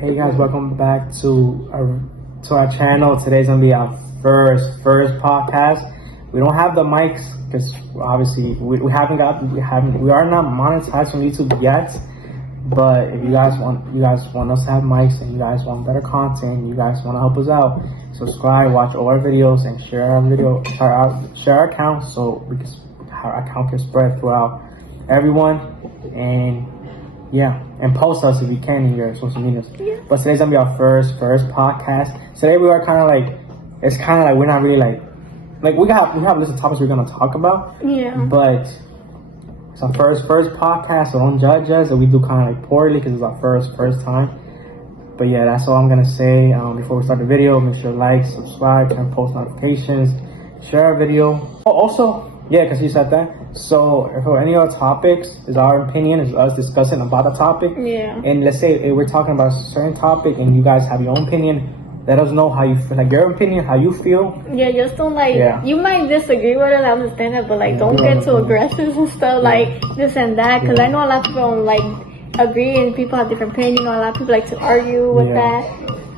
Hey guys, welcome back to our channel. Today's gonna be our first podcast. We don't have the mics because obviously we are not monetized on YouTube yet. But if you guys want us to have mics and you guys want better content, you guys want to help us out, subscribe, watch all our videos, and share our account so our account can spread throughout everyone. And yeah, and post us if you can in your social medias. Yeah. But today's gonna be our first podcast. Today we are kind of like, it's kind of like we're not really like we have a list of topics we're gonna talk about. Yeah. But it's our first podcast, so don't judge us. And we do kind of like poorly because it's our first time. But yeah, that's all I'm gonna say. Before we start the video, make sure to like, subscribe, turn post notifications, share our video. Oh, also. Yeah, because you said that. So, for any other topics, is our opinion, is us discussing about a topic. Yeah. And let's say if we're talking about a certain topic and you guys have your own opinion, let us know how you feel, like your opinion, how you feel. Yeah, just don't you might disagree with it, I understand it, but don't get too aggressive and stuff, like this and that. Because I know a lot of people don't agree and people have different opinions. A lot of people like to argue with that.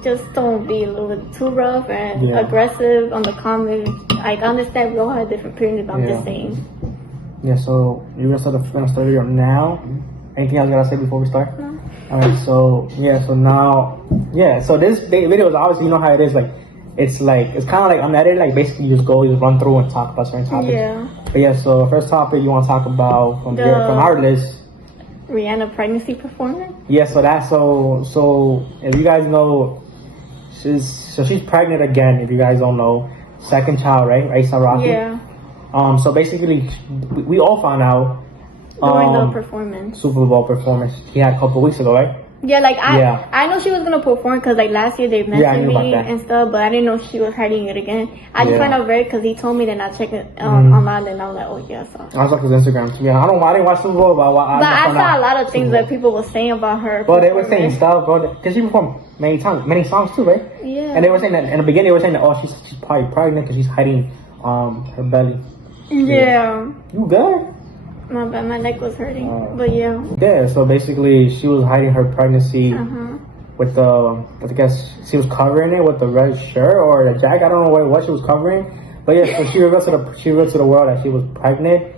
Just don't be a little bit too rough and aggressive on the comments. I understand we all have different opinions, but I'm just saying. Yeah, so you're gonna start the video now. Anything else you gotta say before we start? No. Alright, so so this video is obviously, you know how it is, it's kind of like unedited, basically you just run through and talk about certain topics. Yeah. But yeah, so first topic you want to talk about from our list. Rihanna Pregnancy performance? Yeah, so if you guys know, she's pregnant again, if you guys don't know. Second child, right? A$AP Rocky. Yeah. So basically, we all found out during the performance, Super Bowl performance he had a couple weeks ago, right? Yeah, I know she was gonna perform because last year they mentioned me and stuff, but I didn't know she was hiding it again. I just found out because he told me, then I checked it online, and I was like, oh yeah. So I was like his Instagram. Yeah, I didn't watch Super Bowl, but I saw a lot of things that people were saying about her. But they were saying stuff, bro, because she performed many songs too, right? Yeah. And they were saying that in the beginning, they were saying that she's probably pregnant because she's hiding her belly. Yeah. You good? My bad, my neck was hurting, but yeah. Yeah, so basically she was hiding her pregnancy with I guess she was covering it with the red shirt or the jacket. I don't know what she was covering, but yeah, so she revealed to the world that she was pregnant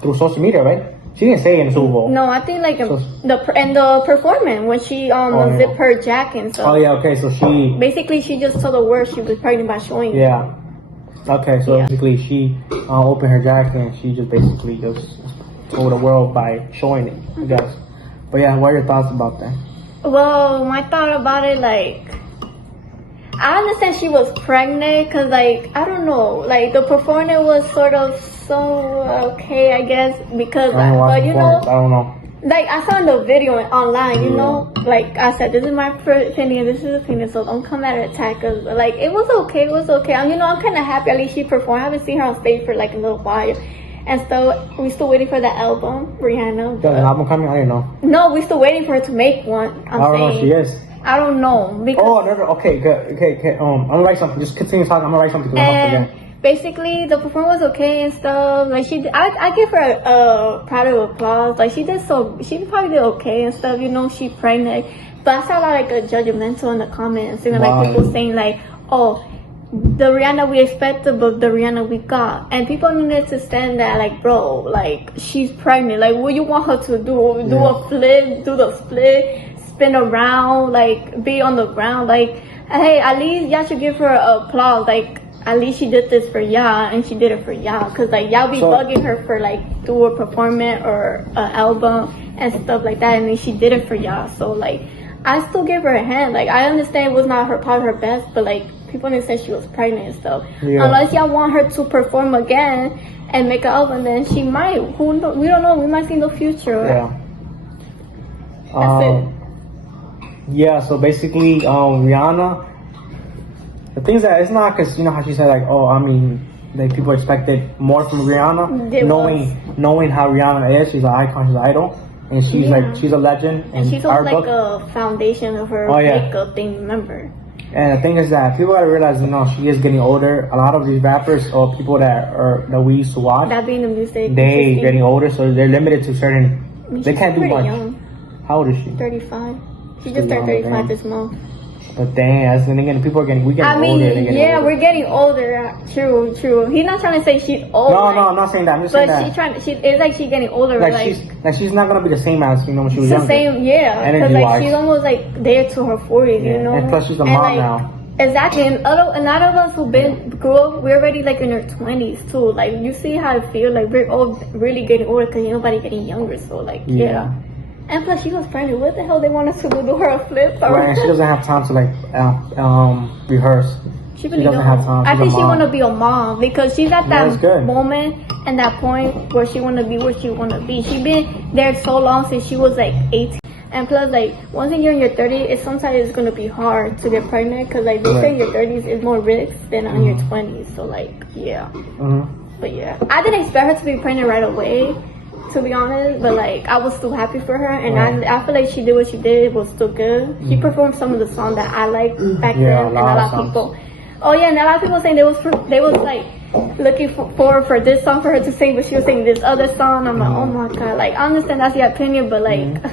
through social media, right? She didn't say it in the Super Bowl. No, I think the performance when she zipped her jacket and stuff. Oh yeah, okay, so she just told the world she was pregnant by showing it. Yeah. Okay, so basically she opened her jacket and she just told the world by showing it, I guess. But yeah, what are your thoughts about that? Well, my thought about it, I understand she was pregnant because, I don't know, the performance was sort of so okay, I guess, because, I don't know. I saw in the video online, you know, I said, this is my opinion, this is opinion, so don't come at it, attack us. It was okay. I'm kind of happy at least she performed. I haven't seen her on stage for a little while. And so, we're still waiting for the album, Rihanna. Does an album coming? I don't know. No, we're still waiting for her to make one. I don't know if she is. I don't know. Because never. Okay, good. Okay. I'm gonna write something. Just continue talking. I'm gonna write something. And basically, the performance was okay and stuff. I give her a proud of applause. She probably did okay and stuff. You know, she's pregnant. But I saw a lot of judgmental in the comments, people saying oh, the Rihanna we expected, but the Rihanna we got. And people needed to stand that, bro, she's pregnant. What you want her to do? Do a flip, do the split, spin around, be on the ground. Hey, at least y'all should give her applause. At least she did this for y'all, and she did it for y'all. Because, y'all be bugging her for, do a performance or an album and stuff like that. And then she did it for y'all. So, I still give her a hand. I understand it was not probably her best, but, people didn't say she was pregnant and stuff. Yeah. Unless y'all want her to perform again and make an album, then she might. We don't know. We might see in the future. Yeah. That's it. Yeah, so basically, Rihanna, the things that it's not because you know how she said people expected more from Rihanna, knowing how Rihanna is. She's an icon, she's an idol, and she's a legend. And she's also a foundation of her makeup thing. Remember. And the thing is that people gotta realize, she is getting older. A lot of these rappers or people that we used to watch, that being the music, they getting older, so they're limited to certain. They can't do much. Young. How old is she? 35. She just turned 35 this month. But dang, that's when people are getting, older. We're getting older. True. He's not trying to say she's old. No, I'm not saying that. I'm just saying that. It's like she's getting older. She's not gonna be the same as when she was younger. The same, yeah. Because she's almost there to her 40s, you know. And plus she's a mom now. Exactly, and a lot of us who grew up, we're already in our 20s too. You see how I feel. We're all really getting older because ain't nobody getting younger. So yeah. And plus, she was pregnant. What the hell they want us to do her a flip? Right, and she doesn't have time to rehearse. She doesn't have time. I think she want to be a mom because she's at that moment and that point where she want to be where she want to be. She been there so long since she was 18. And plus, once you're in your 30s, sometimes it's gonna be hard to get pregnant because they say in your 30s is more risk than on your 20s. So yeah. But yeah, I didn't expect her to be pregnant right away, to be honest, but I was still happy for her, and I feel like she did what she did. It was still good. She performed some of the songs that I liked back then, and a lot of people. Oh yeah, and a lot of people saying they was looking for this song for her to sing, but she was singing this other song. I'm like, oh my god, I understand that's your opinion, but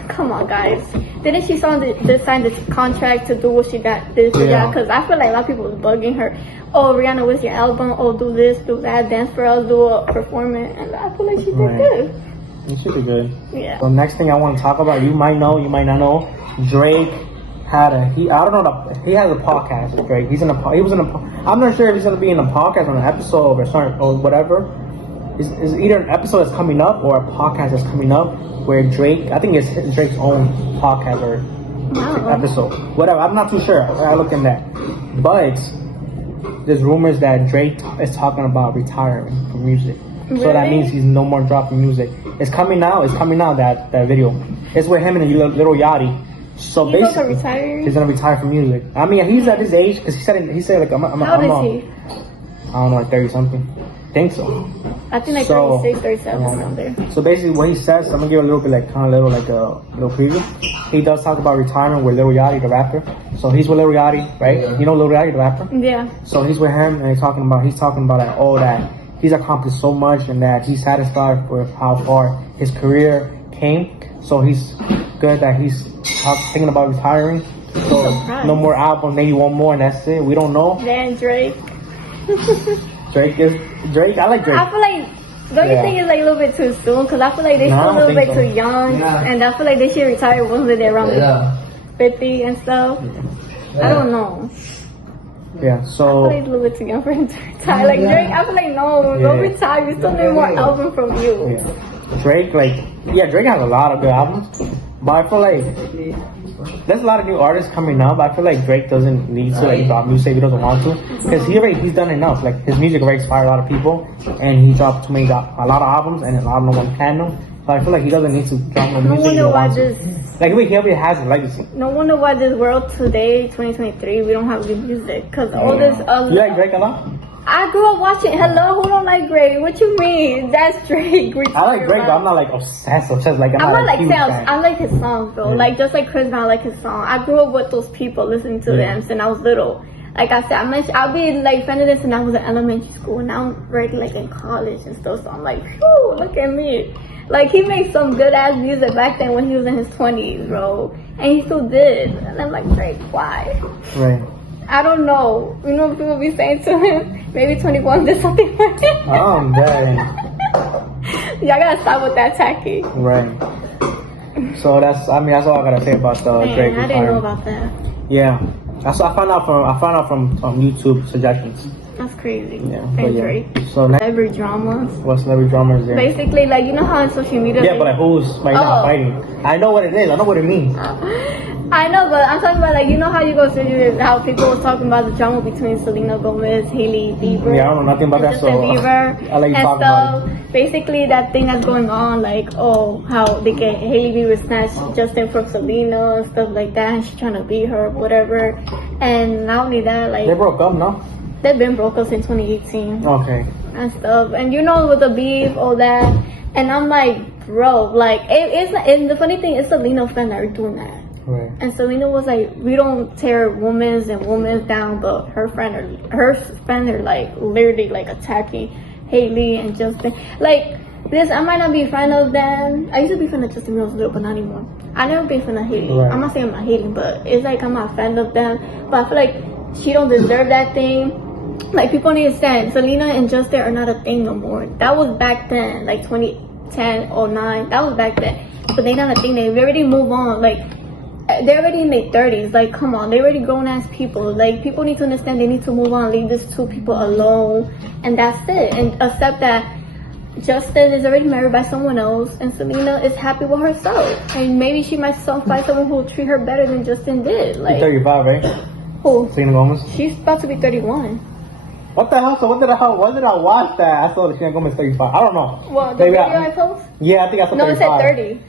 come on, guys. Didn't she sign this contract to do what she got this? Yeah, because I feel like a lot of people was bugging her. Oh, Rihanna, what's your album? Oh, do this, do that, dance for us, do a performance, and I feel like she did good. It should be good. Yeah. So next thing I want to talk about, you might know, you might not know, Drake had he has a podcast with Drake. He was in a, I'm not sure if he's going to be in a podcast or an episode or whatever. Is either an episode that's coming up or a podcast that's coming up where Drake, I think it's Drake's own podcast or episode. Whatever, I'm not too sure. I looked in that. But there's rumors that Drake is talking about retiring from music. Really? So that means he's no more dropping music. It's coming out, that video. It's with him and Little Yachty. So he's basically retire? He's gonna retire from music. I mean, he's at his age because he said I'm How old is he? I don't know, 30 something. I think so. I think 36, 37 around there. So basically, what he says, I'm gonna give a little bit a little preview. He does talk about retirement with Lil Yachty, the rapper. So he's with Lil Yachty, right? Yeah. You know Lil Yachty, the rapper? Yeah. So he's with him, and he's talking about that he's accomplished so much, and that he's satisfied with how far his career came. So he's good that he's thinking about retiring. So no more albums, maybe one more, and that's it. We don't know. Then Drake. Drake. I like Drake. I feel don't you think it's a little bit too soon? Because I feel like they're still a little bit too young, and I feel like they should retire once they're around 50 and stuff. I don't know. Yeah, so I feel like it's a little bit too young for him to retire. Drake, I feel like don't retire. We still need more albums from you. Yeah. Drake, Drake has a lot of good albums, but I feel like there's a lot of new artists coming up. I feel like Drake doesn't need to drop music if he doesn't want to, because he's done enough. His music already inspired a lot of people, and he dropped a lot of albums, and a lot of no one platinum. So I feel like he doesn't need to drop no music. He already has a legacy. No wonder why this world today, 2023, we don't have good music, because all this. You like Drake a lot? I grew up watching. Hello, who don't like Drake? What you mean? That's Drake. I like Drake, but I'm not obsessed. I'm not like I like his songs though. Yeah. Just like Chris Brown, I like his song. I grew up with those people listening to them since I was little. Like I said, I'll be fan of this when I was in elementary school, and now I'm already in college and stuff. So I'm like, whew, look at me. He made some good ass music back then when he was in his 20s, bro, and he still did. And I'm like, Drake, why? Right. I don't know. You know what people be saying to him? Maybe 21 did something for him. Oh, man. Y'all gotta stop with that tacky. Right. So that's all I gotta say about Drake. I didn't know about that. Yeah. I found out from YouTube suggestions. That's crazy. Yeah. And Drake. So celebrity dramas. What celebrity drama is there? Basically, you know how on social media. Yeah, but who's not fighting? I know what it is. I know what it means. I know, but I'm talking about you know how you go through how people were talking about the drama between Selena Gomez, Hailey Bieber. Yeah, I don't know nothing about that. So Bieber, I'll let you talk about it. Basically, that thing that's going on, how they get Hailey Bieber snatched Justin from Selena and stuff like that, and she's trying to beat her, whatever. And not only that, they broke up, no? They've been broke up since 2018. Okay. And stuff, and with the beef, all that, and I'm like, bro, and the funny thing is, Selena fans that are doing that. Right. And Selena was like, we don't tear women down, but her friends are literally attacking Hailey and Justin. This, I might not be a fan of them. I used to be a fan of Justin Bieber a little, but not anymore. I never been a fan of Hailey. Right. I'm not saying I'm not hating, but it's like I'm not a fan of them. But I feel like she don't deserve that thing. Like, people need to understand, Selena and Justin are not a thing no more. That was back then, like 2010 or 9. That was back then. But they not a thing. They already moved on. Like, they're already in their 30s. Like, come on, they're already grown ass people. Like, people need to understand they need to move on, leave these two people alone, and that's it. And accept that Justin is already married by someone else, and Selena is happy with herself. And maybe she might find someone who will treat her better than Justin did. Like, 35, right? Who? Selena Gomez. She's about to be 31. What the hell? So what did I watch that? I saw that Selena Gomez 35. I don't know. Well, the video I post? Yeah, I think I saw 35. No, it said 30.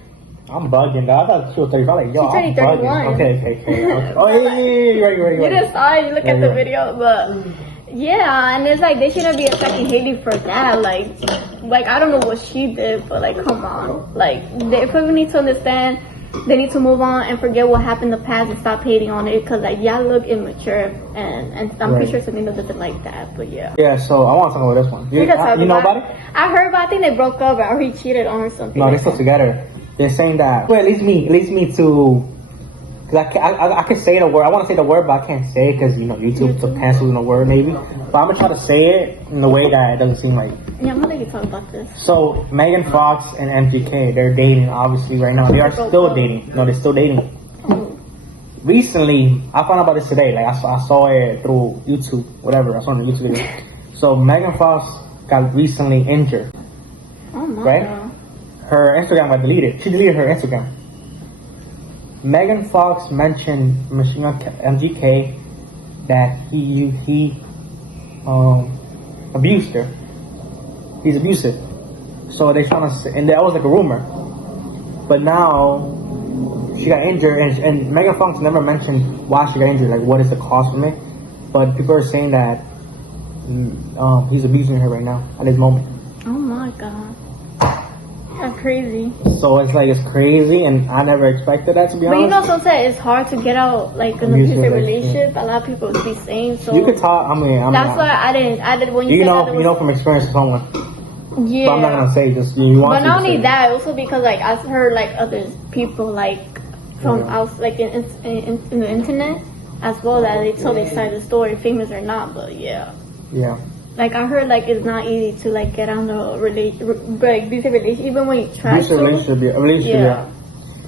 I'm bugging, dog. I thought she was 35. Like, yo, She's turning 31. Okay. Oh, yeah. You're You just saw it. You look at the video, but yeah, and it's like they shouldn't be attacking Hailey for that. Like I don't know what she did, but like, come on. Like, they probably need to understand. They need to move on and forget what happened in the past and stop hating on it, because like, y'all look immature, and I'm pretty sure Selena doesn't like that. But yeah. Yeah. So I want to talk about this one. You know about it? I heard, but I think they broke up or he cheated on her or something. No, they're still together. They're saying that. Well, it leads me to. Cause I can say the word. I want to say the word, but I can't say it because YouTube cancels the word maybe. But I'm gonna try to say it in a way that it doesn't seem like. Yeah, I'm gonna let you talk about this. So Megan Fox and MGK, they're dating obviously right now. They are still dating. No, they're still dating. Oh. Recently, I found out about this today. Like I saw it through YouTube, whatever. I saw it on YouTube video. So Megan Fox got recently injured. Oh my right? God. Her Instagram got deleted. She deleted her Instagram. Megan Fox mentioned MGK that he abused her. He's abusive. So they trying to say, and that was like a rumor. But now she got injured, and Megan Fox never mentioned why she got injured, like what is the cause from it. But people are saying that he's abusing her right now at this moment. Oh my God. That's crazy. So it's like, it's crazy, and I never expected that, to be honest. But sometimes it's hard to get out like an abusive relationship. A lot of people be saying so. You could talk. That's why I didn't. When you know from experience with someone. Yeah. So I'm not gonna say just you want. But not only that, also because like I've heard like other people like from out like in the internet as well, that they tell their side of the story, famous or not. But yeah. Yeah. Like I heard, like it's not easy to like get on the relationship, even when you try to. Relationship.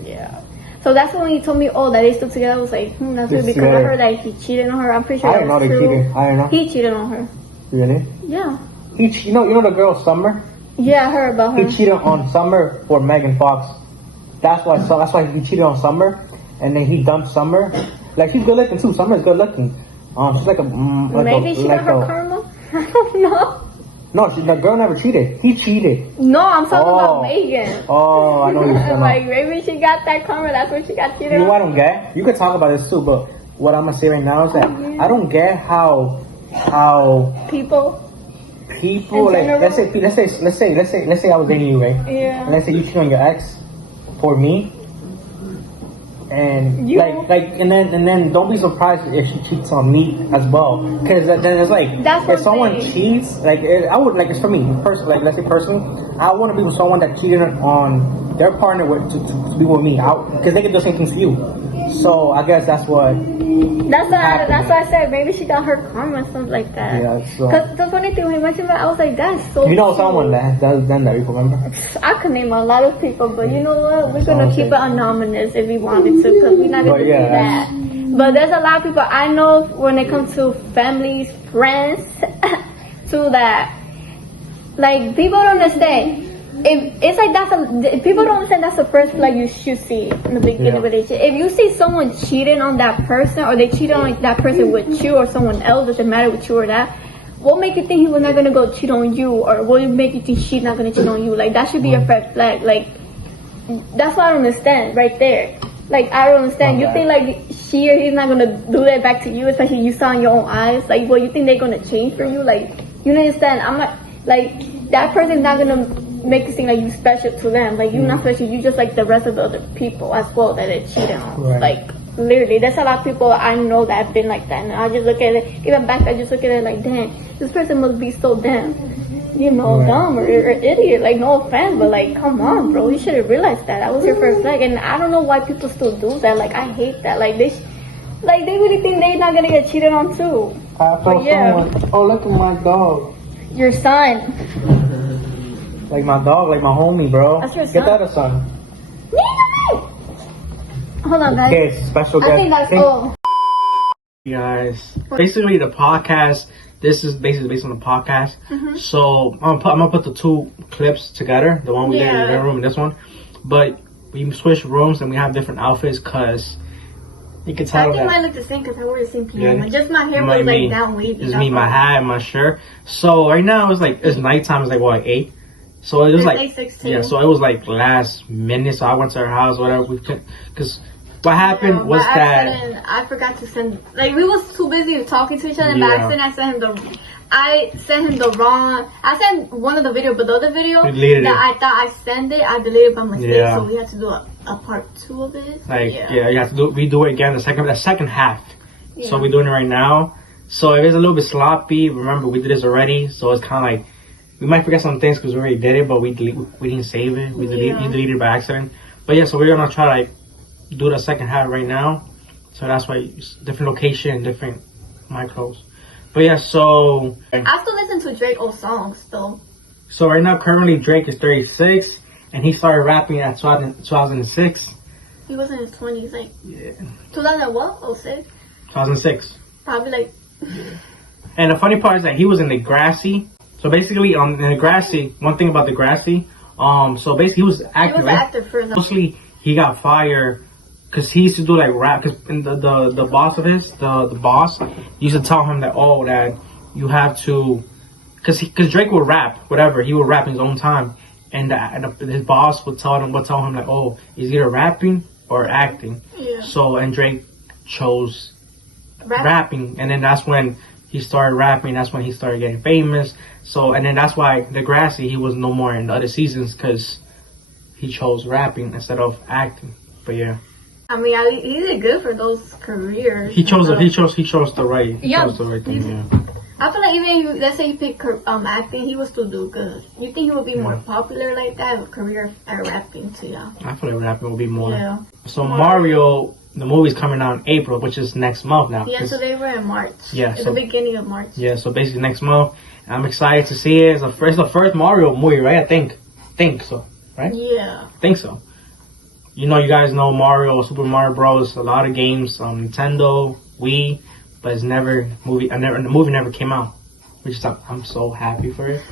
Yeah. So that's when he told me, that they still together. I was like, that's weird, because I heard that he cheated on her. I'm pretty sure I didn't know they cheated. I didn't know. He cheated on her. Really? Yeah. You know the girl Summer? Yeah, I heard about her. He cheated on Summer for Megan Fox. That's why he cheated on Summer, and then he dumped Summer. Like, she's good looking too. Summer's good looking. She's like a maybe she got her karma. I don't know. No, the girl never cheated. He cheated. No, I'm talking about Megan. Oh, I know you're saying. Like, maybe she got that karma. That's when she got cheated on. I don't get. You could talk about this too, but what I'm gonna say right now is that I don't get how people like let's say I was dating you, right? Yeah. And let's say you cheat on your ex for me. And and then don't be surprised if she cheats on me as well, because then it's like if someone cheats, I would it's for me personally, let's say personally, I want to be with someone that cheated on their partner to be with me, because they can do the same things to you. So I guess that's what. That's why I said maybe she got her karma or something like that. Yeah. Because the funny thing when you mentioned that, I was like, that's so. You know someone that has done that? You remember? I could name a lot of people, but you know what? We're gonna keep it anonymous if we wanted to, because we're not gonna do that. But there's a lot of people I know when it comes to families, friends, to that. Like, people don't understand. It's like people don't understand that's the first flag you should see in the beginning of a relationship. If you see someone cheating on that person, or they cheated on that person with you or someone else, doesn't matter with you or that, what make you think he was not gonna go cheat on you, or what make you think she's not gonna cheat on you? Like, that should be a red flag. Like, that's what I don't understand right there. Like, I don't understand. You think like she or he's not gonna do that back to you, especially you saw in your own eyes. Like, what, you think they're gonna change for you? Like, you understand? I'm not like, that person's not gonna make you seem like you special to them. Like, you're not special. You just like the rest of the other people as well that they cheated on. Right. Like, literally, there's a lot of people I know that have been like that, and I just look at it. Even back, I just look at it like, damn, this person must be so damn. you know, dumb or idiot. Like, no offense, but like, come on, bro. You should have realized that. That was your first flag. And I don't know why people still do that. Like, I hate that. Like, they really think they're not gonna get cheated on too. But yeah. Oh, look at my dog. Your son. Like my dog, like my homie, bro. That's your son. Get that a son. Hold on, guys. Okay, special guest. I think that's all. Guys, basically the podcast. This is basically based on the podcast. So I'm gonna put the two clips together. The one we did in the room and this one. But we switch rooms and we have different outfits because you can tell. I think mine look the same because I wore the same pajama. Just my hair was like down wavy. Just me, my hat, and my shirt. So right now it's nighttime. It's like what, 8. So it was like 8:16. Yeah. So it was like last minute. So I went to her house, whatever. Because what happened was that I forgot to send. Like, we was too busy talking to each other. And by accident, I sent him the wrong. I sent one of the video, but the other video that I thought I sent it, I deleted by mistake. So we had to do a part 2 of it. Like you have to redo it again. The second half. So we're doing it right now. So if it's a little bit sloppy, remember we did this already. So it's kind of like we might forget some things because we already did it, but we didn't save it. We deleted it by accident. But yeah, so we're gonna try to like do the second half right now. So that's why it's different location, different micros. But yeah, so I still listen to Drake old songs though. So right now, currently Drake is 36, and he started rapping at 2006. He was in his 20s, like 2000 what? 06? 2006. Probably like. And the funny part is that he was in Degrassi. So basically, in Degrassi, one thing about Degrassi, so basically he was acting. He was an actor first. Mostly he got fired because he used to do like rap. Because the boss of his, the boss, used to tell him that that you have to, because Drake would rap whatever, he would rap in his own time, and his boss would tell him like, oh, is either rapping or acting. Yeah. So and Drake chose rapping, and then that's when he started rapping. That's when he started getting famous. So and then that's why Degrassi he was no more in the other seasons because he chose rapping instead of acting. But yeah. I mean, he did good for those careers. He chose the right. He chose the right thing. Yeah. I feel like even if let's say he picked acting, he would still do good. You think he would be more popular like that with career at rapping too? Yeah. I feel like rapping will be more. Yeah. So Mario, the movie's coming out in April, which is next month now. Yeah. So they were in March. Yeah. It's the beginning of March. Yeah. So basically next month, I'm excited to see it. It's the first Mario movie, right? I think so, right? Yeah. I think so. You know, you guys know Mario, Super Mario Bros. A lot of games on Nintendo, Wii, but the movie never came out. Which is I'm so happy for it.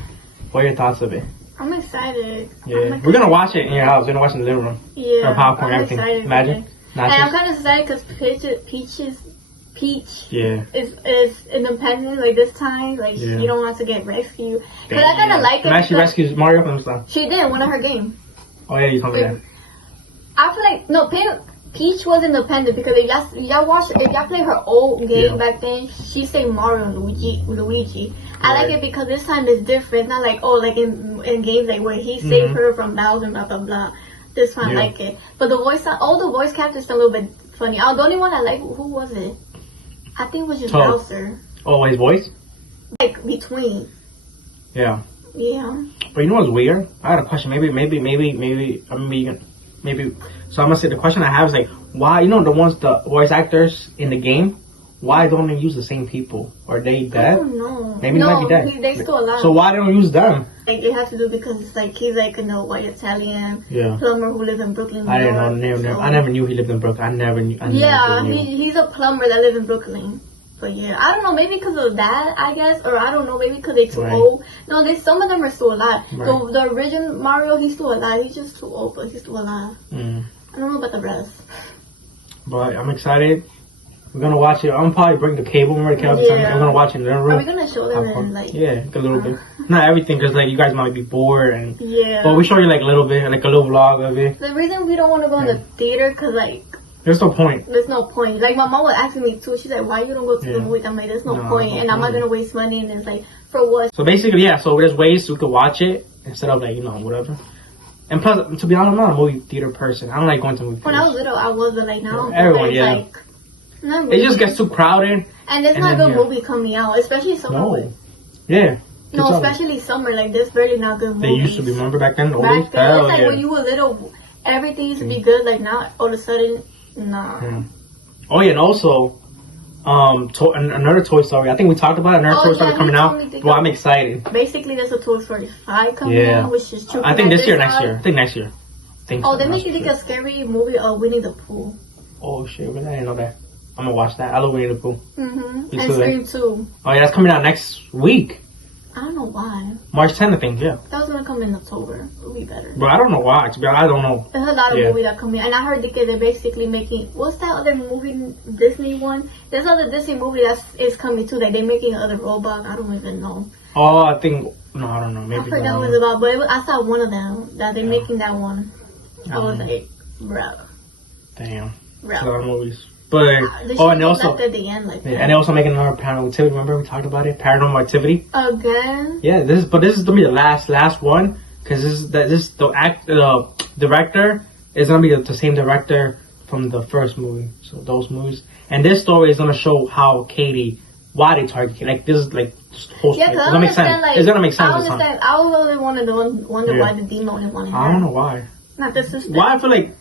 What are your thoughts of it? I'm excited. Yeah, we're gonna watch it in your house. We're gonna watch it in the living room. Yeah, popcorn, everything. Imagine. And I'm kind of excited because Peach is independent. Like this time, like you don't want to get rescued. Because I kind of like it. And she rescues Mario from stuff. She did one of her games. Oh yeah, you told me that. I feel like Peach was independent because if y'all play her old game back then, she say Mario and Luigi. I like it because this time it's different. It's not like like in games like where he saved her from Bowser, blah blah blah. This one I like it, but all the voice characters are a little bit funny. The only one I like, who was it? I think it was just Bowser. Oh, his voice? Like between. Yeah. Yeah. But you know what's weird? I had a question. Maybe. So I'm gonna say the question I have is like, why the voice actors in the game, why don't they use the same people? Are they dead? I don't know. Maybe they might be dead. They still alive. So why don't use them? Like they have to do because it's like he's like white Italian plumber who lives in Brooklyn. I didn't know. I never knew he lived in Brooklyn. I never knew. He's a plumber that lives in Brooklyn. But yeah, I don't know, maybe because of that, I guess, or I don't know, maybe because they're too old. No, some of them are still alive. Right. So the original Mario, he's still alive. He's just too old, but he's still alive. I don't know about the rest. But I'm excited. We're gonna watch it. I'm gonna probably bring the cable. I'm gonna watch it in their room. Are we gonna show them in like? Yeah, a little bit. Not everything, because like you guys might be bored and. Yeah. But we show you like a little bit, like a little vlog of it. The reason we don't want to go in the theater, cause like. There's no point. There's no point. Like my mom was asking me too. She's like, "Why you don't go to the movies?" I'm like, "There's no point, and I'm not gonna waste money." And it's like, for what? So basically, so there's ways we could watch it instead of like whatever. And plus, to be honest, I'm not a movie theater person. I don't like going to movie theaters. When I was little, I was, but like now, everyone, like, it just gets too crowded. And there's not a good movie coming out, especially something. Yeah. No, especially summer. Like, there's really not good movies. They used to be. Remember back then? Back then, it's like when you were little, everything used to be good. Like, now, all of a sudden, nah. Yeah. Oh, yeah, and also, another Toy Story. I think we talked about another Toy Story coming out. Well, I'm excited. Basically, there's a Toy Story 5 coming out, which is true. I think this year, next year. I think next year. They make you think a scary movie of Winnie the Pooh. Oh, shit. Really? I didn't know that. I'm gonna watch that. I love Winnie the Pooh. Mm-hmm. And Scream 2. Oh, yeah, that's coming out next week. I don't know why. March 10th, I think, yeah. That was gonna come in October. It would be better. But I don't know why. To be honest, I don't know. There's a lot of movies that come in. And I heard they're basically making... What's that other movie, Disney one? There's other Disney movie is coming too. Like, they're making other robots. I don't even know. Oh, I think... No, I don't know. Maybe I forgot what it was about. But I saw one of them. That they're making that one. I was like, bro. Damn. Bro. A lot of movies. But and also at the end, like and they also making another Paranormal Activity. Remember we talked about it, Paranormal Activity again. Yeah, this is gonna be the last one because the director is gonna be the same director from the first movie. So those movies, and this story is gonna show how why they target like this is like whole story. It's gonna make sense. Like, it's gonna make sense. I understand. I was only wonder why the demon only wanted. I don't know why. Not the sister. Why I feel like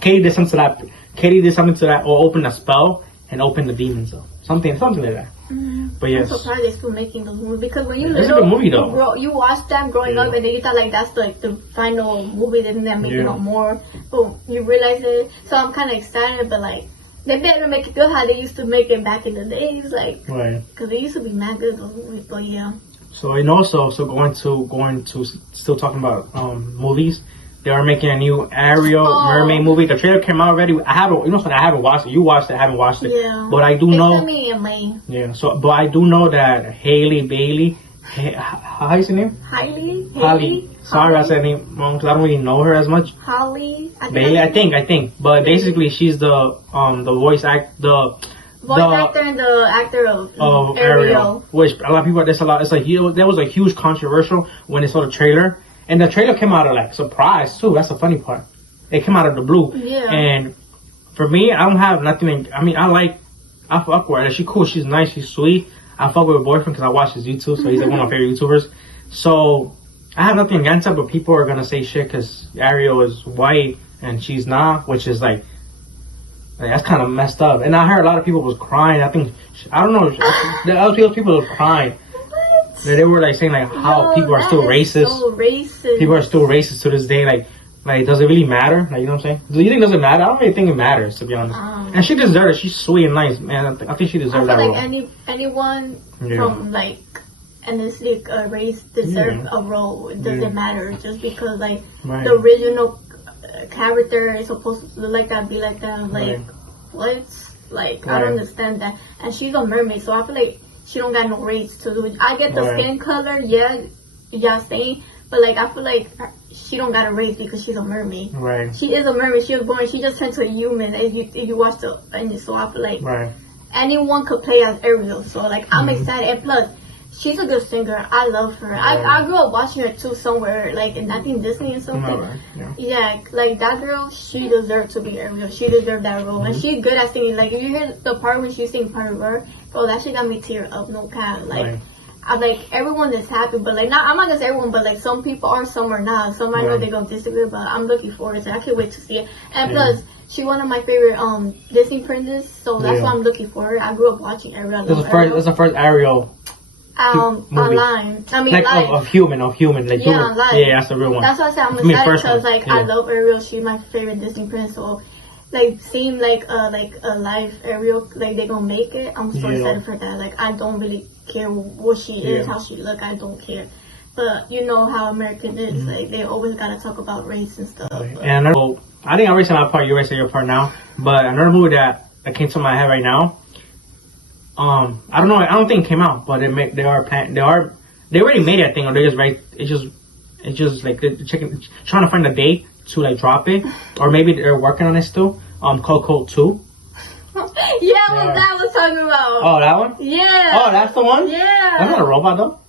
Katie did something to that, or open a spell and open the demons though. Something like that. Mm-hmm. But yes. I'm surprised they're still making those movies because when you it's a good movie though. You watch them growing up and then you thought like that's like the final movie, then they're making no more. But you realize it. So I'm kind of excited, but like they better make it good how they used to make it back in the days, like because they used to be mad good those movies. But yeah. So and also going to still talking about movies. They are making a new Ariel mermaid movie. The trailer came out already. I haven't watched it. You watched it. I haven't watched it. Yeah. But I do know. Me in May. Yeah. So, but I do know that Haley Bailey. How is her name? Holly. Sorry, I said her name wrong because I don't really know her as much. Holly. Bailey. I think. But basically, she's the voice actor. Voice actor and the actor of Ariel. Which a lot of people. There was a huge controversial when they saw the trailer. And the trailer came out of like surprise too. That's the funny part. It came out of the blue. Yeah. And for me, I don't have nothing. I fuck with her. She's cool. She's nice. She's sweet. I fuck with her boyfriend because I watch his YouTube. So he's like one of my favorite YouTubers. So I have nothing against her, but people are gonna say shit because Ariel is white and she's not, which is like that's kind of messed up. And I heard a lot of people was crying. I don't know. The other people was crying. They were like saying like how people are still racist. So racist. People are still racist to this day. Like does it really matter? Like, you know what I'm saying? Do you think it doesn't matter? I don't really think it matters, to be honest. And she deserves it. She's sweet and nice, man. I think she deserves that role. Anyone from like ethnic race deserves a role. It doesn't matter just because like the original character is supposed to look like that, be like that. Like what? Like I don't understand that. And she's a mermaid, so I feel like she don't got no race to do it. I get the skin color, saying, but like I feel like she don't got a race because she's a mermaid. Right. She is a mermaid. She was born. She just turned to a human. If you watch the ending, so I feel like anyone could play as Ariel. So like I'm excited, and plus she's a good singer. I love her. I grew up watching her too somewhere, like in I think Disney or something. Yeah, like that girl, she deserved to be Ariel. She deserved that role, and she's good at singing. Like if you hear the part when she sings part of her, bro, that shit got me tear up. No cap. Like I'm like everyone is happy, but like I'm not gonna say everyone, but like some people are, some are not. Some I know they're gonna disagree, but I'm looking forward to it. I can't wait to see it. And plus, she's one of my favorite Disney princesses, so that's why I'm looking for her. I grew up watching Ariel. That's the first Ariel. Online. I mean, like live. of human. Like online. Yeah, that's the real one. That's why I said I'm excited because like I love Ariel. She's my favorite Disney princess. So like seeing like a live Ariel, like they gonna make it. I'm so excited for that. Like I don't really care what she is, how she look. I don't care. But you know how American is. Like they always gotta talk about race and stuff. And I think I already said my part. You already said your part now. But another movie that came to my head right now. I don't know. I don't think it came out, but they already made that thing, or they just it's just like they're trying to find a date to like drop it, or maybe they're working on it still. Coco 2. What that was talking about. Oh, that one? Yeah. Oh, that's the one? Yeah. That's not a robot though.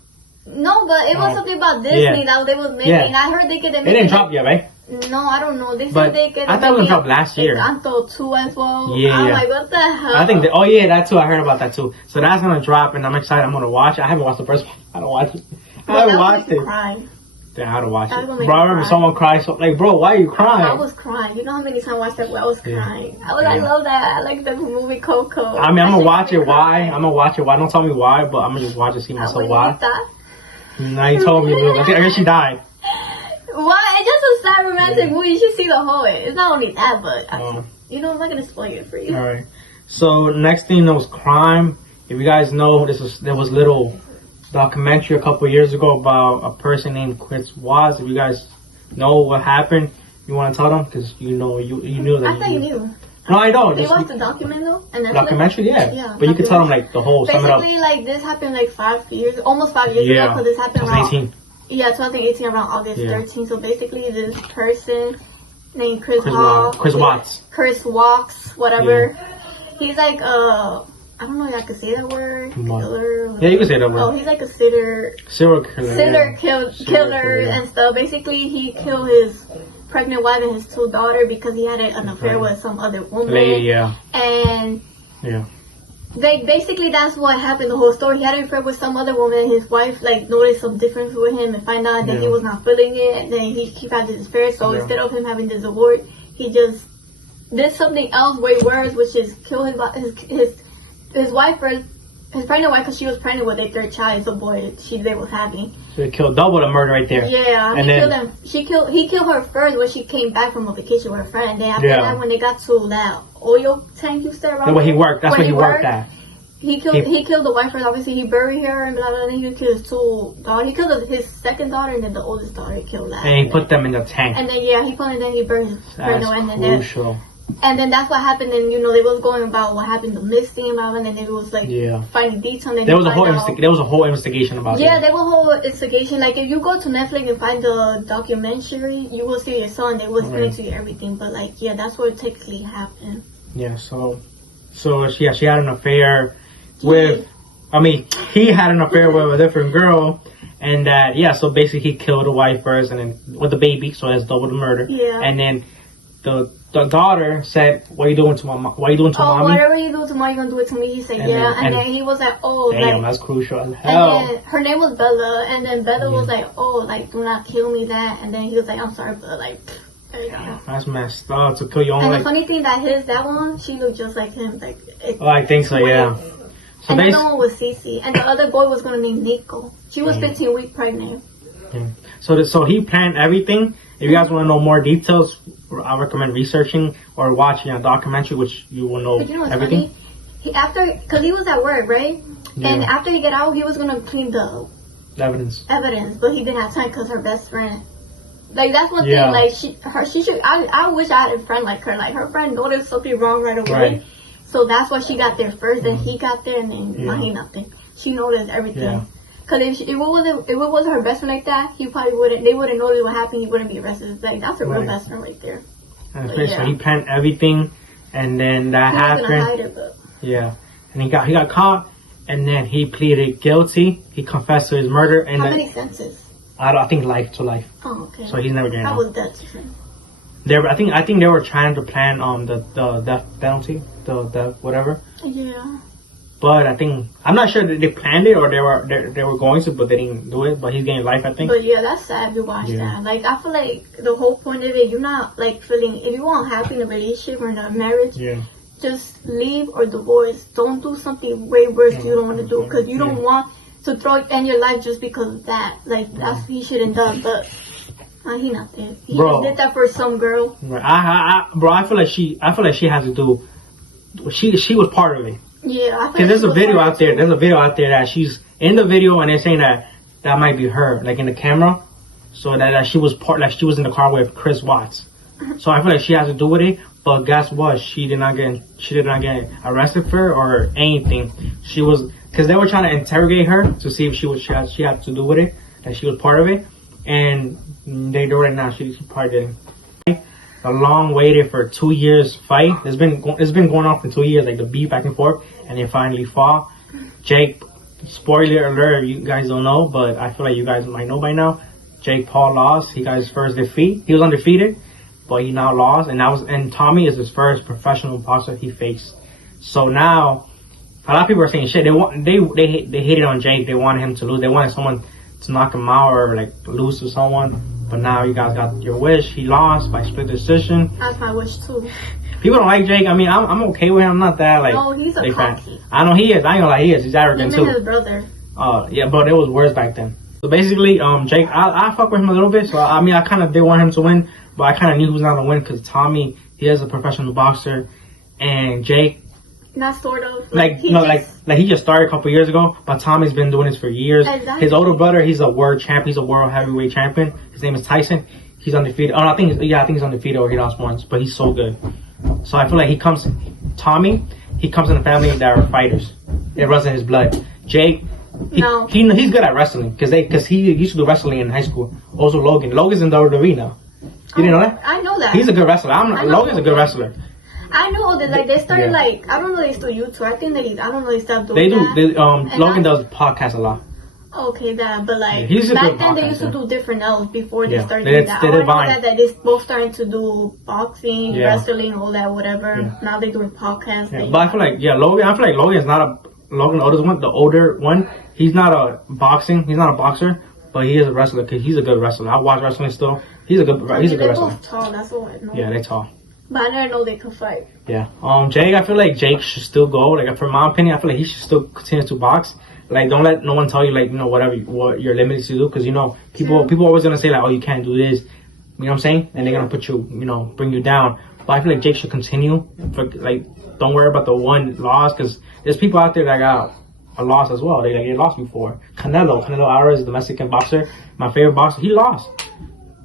No, but it was something about Disney that they was making. I heard they could. It didn't drop yet, right? No, I don't know. They said they could. I thought it was dropped last year. Anto 2 as well. Yeah. I'm like, what the hell? I think that too. I heard about that too. So that's gonna drop, and I'm excited. I'm gonna watch it. I haven't watched the first one. I don't watch it. I watched it. Crying. Damn, I had to watch it. Bro, I remember someone cried. So, like, bro, why are you crying? I was crying. You know how many times I watched that where I was crying? I love that. I like the movie Coco. I mean, I'm gonna watch it. Why? I'm gonna watch it. Why? Don't tell me why, but I'm gonna just watch it, see myself why. Now you told me, bro. I guess she died. Why? It's just a sad romantic movie. You should see the whole. It's not only that, but you know, I'm not gonna spoil it for you. All right. So next thing was crime. If you guys know, there was little documentary a couple years ago about a person named Chris Watts. If you guys know what happened, you want to tell them because you know you knew that. I thought you knew. No, I don't. You watched the documentary though, and documentary, yeah. But you could tell them like the whole. Basically, like this happened like 5 years, almost 5 years ago. Because this happened around 2018. Yeah, 2018 around August 13. So basically, this person named Chris Watts, whatever. He's like I don't know if I could say that word. Killer. Yeah, you can say that word. Oh, he's like a serial killer and stuff. Basically, he killed his pregnant wife and his 2 daughters because he had an affair with some other woman. And basically that's what happened. The whole story. He had an affair with some other woman. His wife like noticed some difference with him and find out that he was not feeling it. And then he had this affair. So instead of him having this divorce, he just did something else way worse, which is kill his wife first, his pregnant wife, because she was pregnant with their 3rd child, it's a boy they was having. So he killed double the murder right there. Yeah, and he killed her first when she came back from a vacation with her friend, and then after that, when they got to that oil tank, you said, right? That's where he worked. That's where he worked at. He killed the wife first. Obviously, he buried her and blah blah. And he killed his 2 daughters. He killed his 2nd daughter and then the oldest daughter. He killed that. And he put them in the tank. And then he burned his pregnant. And then crucial. And then that's what happened. And you know they was going about what happened, the missing, and then they was like finding details. And there was a whole investigation about it. Yeah, there was a whole investigation. Like if you go to Netflix and find the documentary, you will see your son. They will explain to you everything. But like that's what technically happened. Yeah. So she had an affair with. I mean, he had an affair with a different girl, and that so basically he killed the wife first, and then with the baby, so that's double the murder. Yeah. And then the daughter said, "What are you doing to my mom? What are you doing to mommy? Whatever you do to mommy, you're gonna do it to me." He said, and then he was like, "Oh, damn, that's crucial as hell." And then her name was Bella, and then Bella was like, "Oh, like do not kill me that." And then he was like, "I'm sorry, but like." There you go. That's messed up to kill your own. And the funny thing that one, she looked just like him. Like, I think so, yeah. So and the other one was Cece, and the other boy was gonna name Nico. She was 15 weeks pregnant. Yeah. So he planned everything. If you guys want to know more details, I recommend researching or watching a documentary, which you will know everything. Funny? Because he was at work, right? Yeah. And after he got out, he was gonna clean the evidence, but he didn't have time because her best friend. Like that's one thing. Like she should. I wish I had a friend like her. Like her friend noticed something wrong right away. Right. So that's why she got there first. Then he got there, and then nothing. She noticed everything. Yeah. Cause if it was her best friend like that, he probably wouldn't. They wouldn't notice what happened. He wouldn't be arrested. Like that's a real best friend right there. So he planned everything, and then that happened. Hide it, but... Yeah, and he got caught, and then he pleaded guilty. He confessed to his murder. And how many sentences? I think life to life. Oh, okay. So he's never getting out. How was that different? I think they were trying to plan the death penalty, the death whatever. Yeah. But I'm not sure that they planned it or they were going to, but they didn't do it. But he's getting life, I think. But yeah, that's sad to watch that. Like I feel like the whole point of it, you're not like feeling if you aren't happy in a relationship or in a marriage. Yeah. Just leave or divorce. Don't do something way worse you don't want to do because you don't want to throw it in your life just because of that. Like that's what he shouldn't done, but he not there. He just did that for some girl. Right. I feel like she has to do. She was part of it. Yeah, because there's a video out there. There's a video out there that she's in the video and they're saying that might be her, like in the camera. So that she was she was in the car with Chris Watts. So I feel like she has to do with it. But guess what? She did not get arrested for it or anything. She was because they were trying to interrogate her to see if she had to do with it, that she was part of it, and they do it now. She probably didn't. A long waited for 2 years fight. It's been going on for 2 years, like the beef back and forth, and they finally fought. Jake, spoiler alert, you guys don't know, but I feel like you guys might know by now. Jake Paul lost. He got his first defeat. He was undefeated, but he now lost, and Tommy is his first professional boxer he faced. So now, a lot of people are saying shit. They hated on Jake. They wanted him to lose. They wanted someone to knock him out or like lose to someone. But now you guys got your wish. He lost by split decision. That's my wish too. People don't like Jake. I mean, I'm okay with him. I'm not that like. No, he's a cocky. I know he is. I ain't gonna lie, he is. He's arrogant too. Him and his brother. Yeah, but it was worse back then. So basically, Jake, I fuck with him a little bit. So I mean, I kind of did want him to win, but I kind of knew he was not gonna win because Tommy, he is a professional boxer, and Jake. Not sort of. Like he just started a couple years ago, but Tommy's been doing this for years. Exactly. His older brother, he's a world champ. He's a world heavyweight champion. His name is Tyson. He's undefeated. Oh, I think he's undefeated or he lost once, but he's so good. So I feel like he comes in a family that are fighters. It runs in his blood. Jake, he's good at wrestling because he used to do wrestling in high school. Also Logan's in WWE now. You didn't know that? I know that. He's a good wrestler. Logan's a good wrestler. I know that like they started like I don't know they still YouTube. I think they stopped doing they do. That. Logan does podcasts a lot. Okay, that but like back then they used to do different else before they started doing that. They I know that they both starting to do boxing, wrestling, all that whatever. Yeah. Now they doing podcasts. Yeah, but I feel like Logan is not Logan, the older one. He's not a boxer, but he is a wrestler because he's a good wrestler. I watch wrestling still. He's a good wrestler. They're both tall. That's all I know. Yeah, they're tall. But I never know they could fight. Yeah. Jake, I feel like Jake should still go. Like, for my opinion, I feel like he should still continue to box. Like, don't let no one tell you, like, you know, what you're limited to do. Because, you know, people always going to say, like, oh, you can't do this. You know what I'm saying? And they're going to put you, you know, bring you down. But I feel like Jake should continue. Don't worry about the one loss. Because there's people out there that got a loss as well. They lost before. Canelo Alvarez, the Mexican boxer, my favorite boxer, he lost.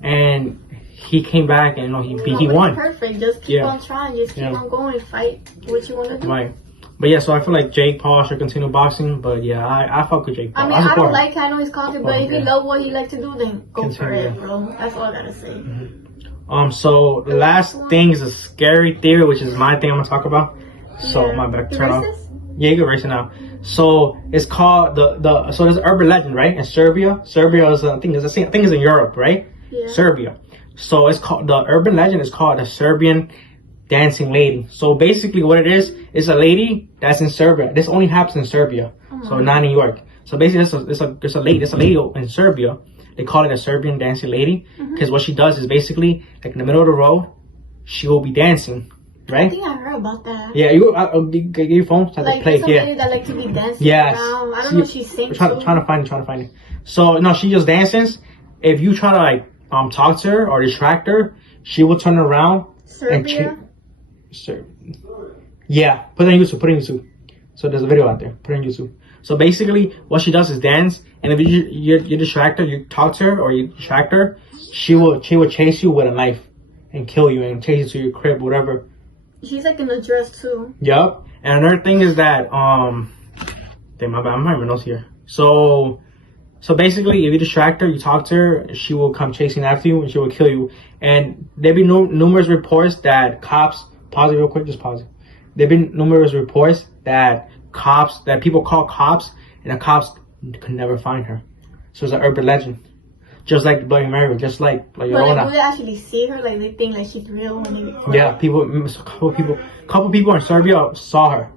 And he came back and he won. Perfect. Just keep on trying. Just keep on going. Fight what you want to do. Right. But yeah, so I feel like Jake Paul should continue boxing. But yeah, I fuck with Jake Paul. I mean, I don't like. I know he's content, but if you love what he like to do, then go for it, bro. That's all I gotta say. Mm-hmm. So the last thing is a scary theory, which is my thing I'm gonna talk about. So my back turn off. Yeah, you can erase it now. So it's called so there's an urban legend, right? In Serbia is I think it's in Europe, right? Yeah. Serbia. So it's called the urban legend is called the Serbian dancing lady. So basically what it is a lady that's in Serbia. This only happens in Serbia. So not in New York. So basically it's a lady in Serbia. They call it a Serbian dancing lady because what she does is basically like in the middle of the road, she will be dancing. Right? I think I heard about that. Yeah, I'll give you phone so I can play it. Yeah. That like to be dancing around. I don't know if she sings. Trying to find it. So no, she just dances. If you try to like talk to her or distract her, she will turn around Serbia? Yeah, put it on YouTube. So there's a video out there. Put it on YouTube. So basically, what she does is dance, and if you distract her, you talk to her or you distract her, she will chase you with a knife and kill you and chase you to your crib, whatever. She's like in the dress too. Yup. And another thing is that damn, my bad, I'm not even notes here. So basically, if you distract her, you talk to her, she will come chasing after you and she will kill you. And there've been numerous reports that cops, pause it real quick, just pause it. There've been numerous reports that people call cops and the cops could never find her. So it's an urban legend. Just like Bloody Mary, just like Rihanna. But do they actually see her? Like they think like she's real when they record? Yeah, a couple people in Serbia saw her.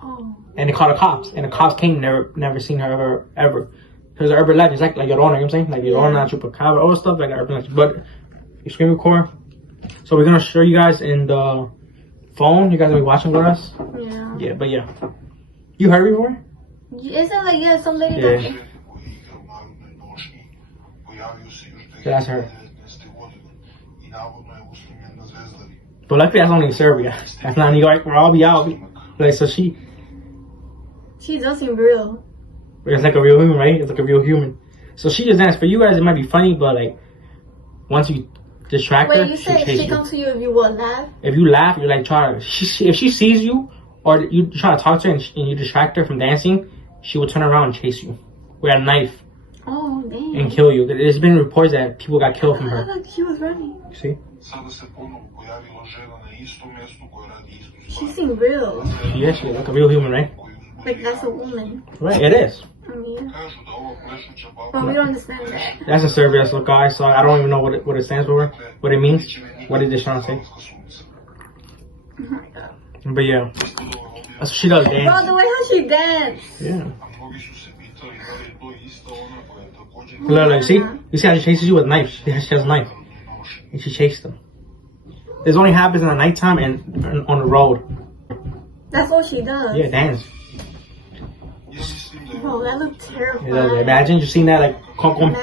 Oh. And they called the cops. And the cops came, never seen her ever. There's an urban legend. It's like Rihanna, you know what I'm saying? Like Rihanna, Chupacabra, all stuff like that urban legend. But you screen record. So we're gonna show you guys in the phone. You guys will be watching with us. Yeah. Yeah, but yeah. You heard it before? Isn't like some lady that... That's her. But luckily that's only in Serbia. That's not New York where I'll be out. Like, so she does seem real. It's like a real human, right? It's like a real human. So she just danced. For you guys, it might be funny, but like, once you distract her, wait, you said she comes to you if you will laugh? If you laugh, you're like, if she sees you, or you try to talk to her and you distract her from dancing, she will turn around and chase you with a knife. Oh, damn. And kill you. There's been reports that people got killed from her. I thought she was running. See? She seems real. Yeah, she's like a real human, right? Like that's a woman. Right, it is. I mean, well, we don't understand that. That's in Serbia, so guys, so I don't even know what it stands for, what it means. What is this trying to say? Oh my god. But yeah. That's what she does, dance. Bro, the way how she dance. Yeah. Look, you see? You see how she chases you with a knife? She has a knife. And she chased them. This only happens in the nighttime and on the road. That's what she does. Yeah, dance. Bro, that looked terrifying. Yeah, imagine you seeing that, like, coming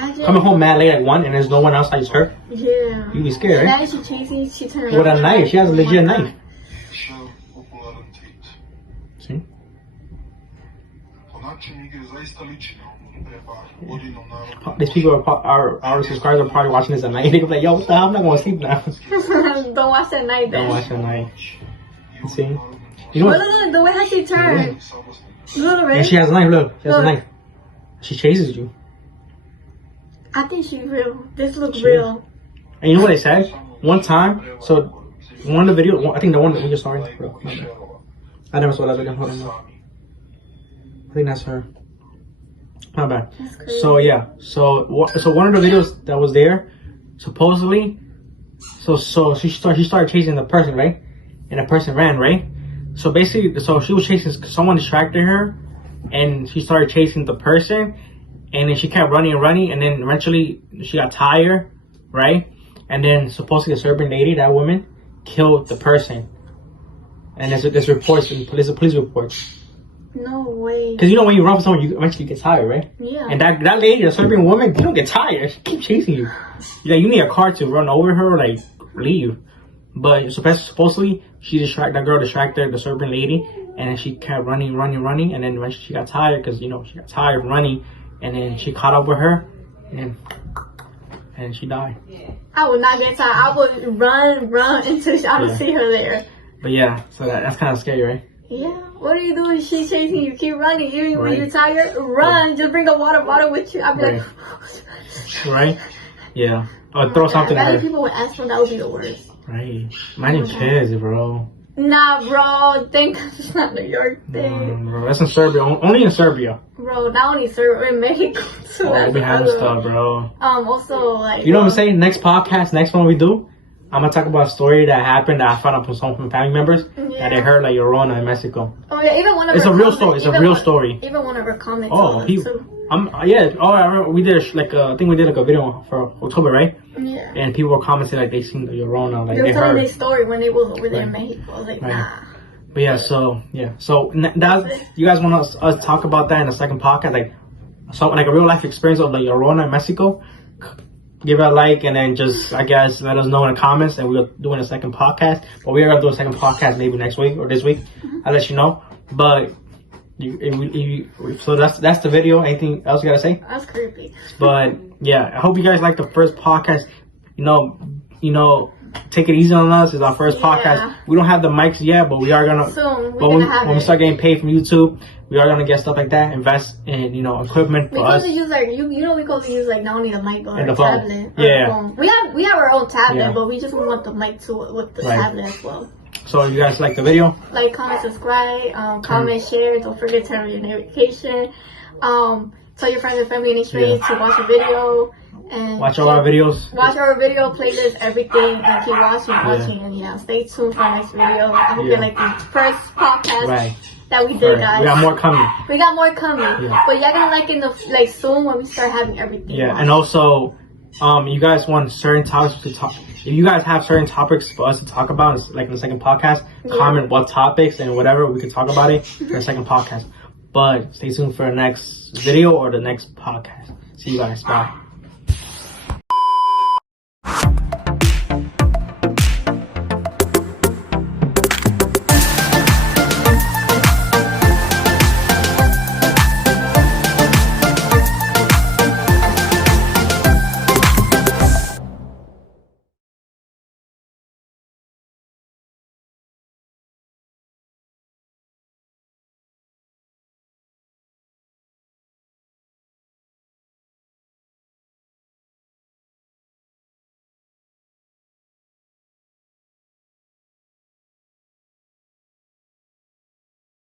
home mad late at 1 and there's no one else that is hurt. Yeah. You'd be scared, right? Imagine she chasing, she turned with a knife. She has a legit knife. See? These people our subscribers are probably watching this at night. They're like, yo, what the hell? I'm not going to sleep now. Don't watch that night, then. Don't watch that night. You see? You know look, the way how she turned. Look, right? And she has a knife, look. She has a knife. She chases you. I think she's real. This looks real. And you know what they said? One time, so one of the videos, I think the one that we just saw right now. I never saw that video. Hold on. I think that's her. My bad. So yeah, so one of the videos that was there, supposedly, so she started chasing the person, right? And the person ran, right? So basically, so she was chasing, someone distracted her, and she started chasing the person, and then she kept running and running, and then eventually she got tired, right? And then supposedly a Serbian lady, that woman, killed the person. And there's reports, there's a police report. No way. Because you know when you run for someone, you eventually get tired, right? Yeah. And that lady, the Serbian woman, you don't get tired. She keeps chasing you. Like, you need a car to run over her or like leave. But supposedly that girl distracted the Serbian lady, and then she kept running, and then eventually she got tired because she got tired running, and then she caught up with her, and she died. I would not get tired. I would run until I would see her there. But yeah, so that's kind of scary, right? Yeah. What are you doing? She's chasing you. Keep running. Even when you're tired, run. Just bring a water bottle with you. I'd be like, right? Yeah. Or throw something at her. People with asthma, that would be the worst. Right. Imagine kids, bro. Nah, bro. Thank God it's not New York thing. Bro, that's in Serbia. Only in Serbia. Bro, not only Serbia, in Mexico too. Oh, we'll be having stuff, bro. Also, like... You know what I'm saying? Next podcast, next one we do, I'm going to talk about a story that happened that I found out from some from family members that they heard, like, Llorona in Mexico. Oh, yeah, even one of It's a real story. It's a real story. Even one of her comments. Oh, yeah. Oh, I remember we did, I think we did, a video for October, right? Yeah. And people were commenting, like, they seen the Llorona, like, they they telling heard. their story when they was over there in Mexico. I was like, nah. But yeah, so that you guys want us to talk about that in the second podcast, like a real life experience of the Llorona in Mexico. Give it a like, and then just, I guess, let us know in the comments, and we'll do in a second podcast. But we are gonna do a second podcast maybe next week or this week. I'll let you know. But so that's the video. Anything else you gotta say? That's creepy. But yeah, I hope you guys liked the first podcast. You know, take it easy on us. It's our first podcast. We don't have the mics yet, but we are gonna. Soon. When we start getting paid from YouTube, we are gonna get stuff like that. Invest in equipment for us. We use we call to use not only the mic but our tablet. Yeah. Phone. We have our own tablet, but we just want the mic with the tablet as well. So you guys like the video? Like, comment, subscribe, comment, share. Don't forget to turn on your notification. Tell your friends and family and strangers to watch the video. And watch all our videos. Watch our video playlist, everything, and keep watching. And stay tuned for our next video. I hope you like the first podcast that we did, guys. We got more coming. But y'all gonna like in the soon when we start having everything. Yeah, and also, you guys want certain topics to talk. If you guys have certain topics for us to talk about, like in the second podcast, comment what topics and whatever we could talk about it in the second podcast. But stay tuned for the next video or the next podcast. See you guys. Bye.